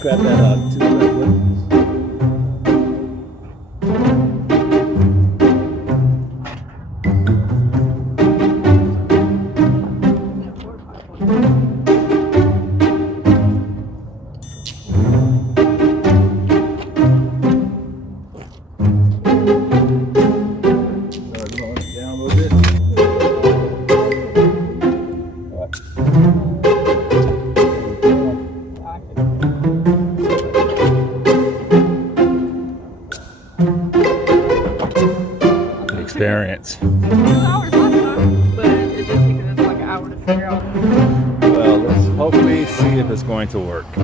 grab that to the redwood. Down a little bit. Experience. 2 hours last time, but it did take us like an hour to figure out. Well, let's hopefully see if it's going to work.